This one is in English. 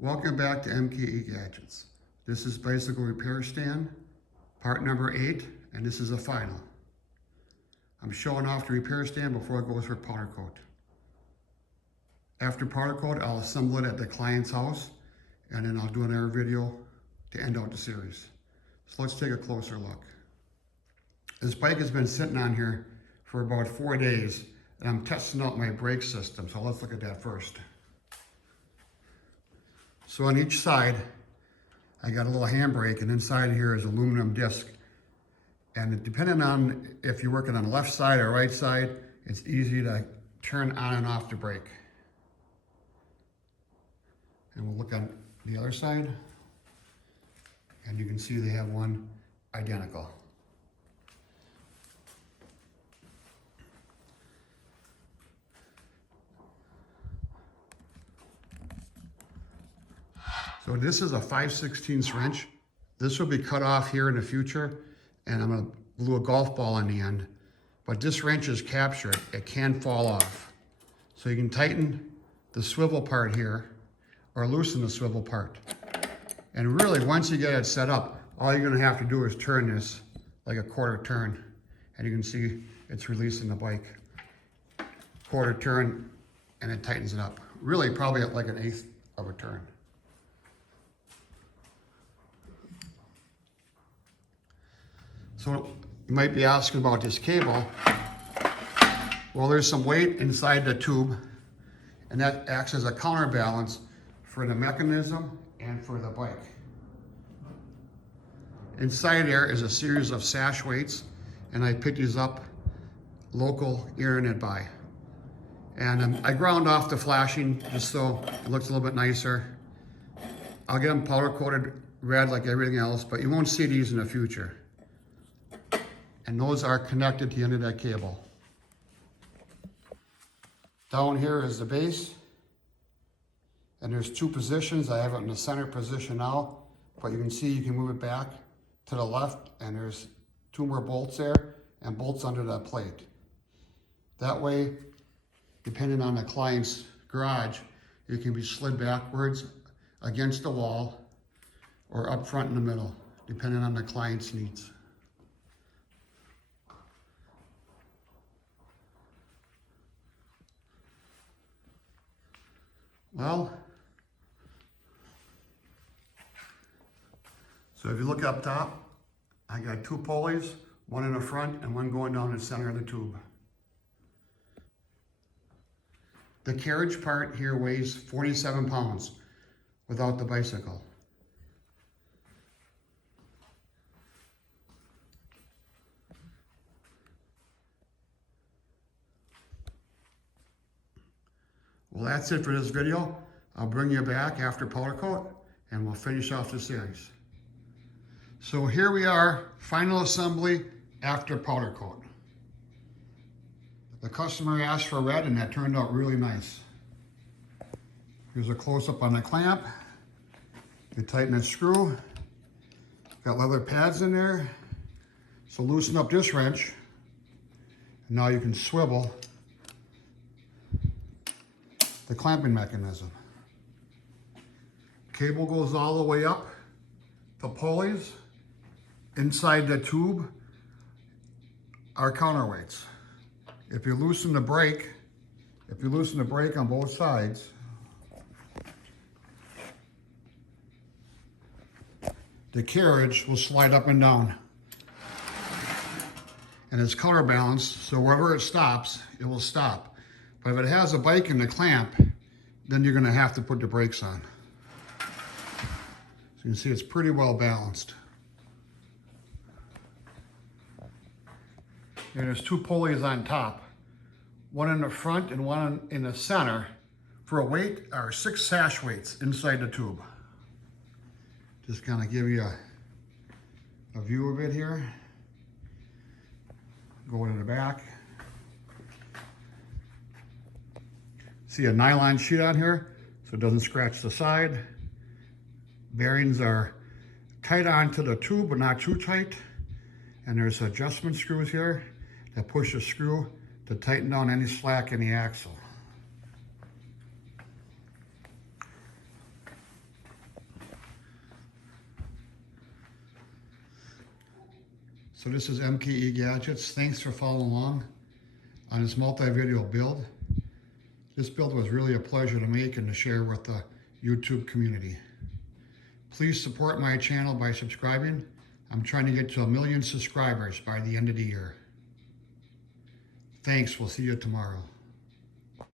Welcome back to MKE Gadgets. This is bicycle repair stand, part number 8, and this is a final. I'm showing off the repair stand before it goes for powder coat. After powder coat, I'll assemble it at the client's house, and then I'll do another video to end out the series. So let's take a closer look. This bike has been sitting on here for about 4 days, and I'm testing out my brake system, so let's look at that first. So on each side, I got a little handbrake, and inside here is aluminum disc. And depending on if you're working on the left side or right side, it's easy to turn on and off the brake. And we'll look on the other side, and you can see they have one identical. So this is a 5/16 wrench. This will be cut off here in the future, and I'm gonna glue a golf ball on the end. But this wrench is captured, it can fall off. So you can tighten the swivel part here, or loosen the swivel part. And really, once you get it set up, all you're gonna have to do is turn this like a quarter turn. And you can see it's releasing the bike. Quarter turn, and it tightens it up. Really, probably at like an 1/8 of a turn. So you might be asking about this cable. Well, there's some weight inside the tube, and that acts as a counterbalance for the mechanism and for the bike. Inside there is a series of sash weights, and I picked these up local internet buy. And I ground off the flashing just so it looks a little bit nicer. I'll get them powder coated red like everything else, but you won't see these in the future. And those are connected to the end of that cable. Down here is the base. And there's 2 positions. I have it in the center position now, but you can see you can move it back to the left, and there's 2 more bolts there and bolts under that plate. That way, depending on the client's garage, it can be slid backwards against the wall or up front in the middle, depending on the client's needs. Well, so if you look up top, I got 2 pulleys, one in the front and one going down the center of the tube. The carriage part here weighs 47 pounds without the bicycle. Well, that's it for this video. I'll bring you back after powder coat, and we'll finish off the series. So here we are, final assembly after powder coat. The customer asked for red, and that turned out really nice. Here's a close-up on the clamp. You tighten that screw. Got leather pads in there. So loosen up this wrench. And now you can swivel the clamping mechanism. Cable goes all the way up. The pulleys inside the tube are counterweights. If you loosen the brake on both sides, the carriage will slide up and down. And it's counterbalanced, so wherever it stops, it will stop. But if it has a bike in the clamp, then you're gonna have to put the brakes on. So you can see it's pretty well balanced. And there's 2 pulleys on top, one in the front and one in the center. For a weight, are 6 sash weights inside the tube. Just kind of give you a view of it here. Go into the back. See a nylon sheet on here so it doesn't scratch the side. Bearings are tight onto the tube, but not too tight. And there's adjustment screws here that push the screw to tighten down any slack in the axle. So this is MKE Gadgets. Thanks for following along on this multi-video build. This build was really a pleasure to make and to share with the YouTube community. Please support my channel by subscribing. I'm trying to get to 1 million subscribers by the end of the year. Thanks, we'll see you tomorrow.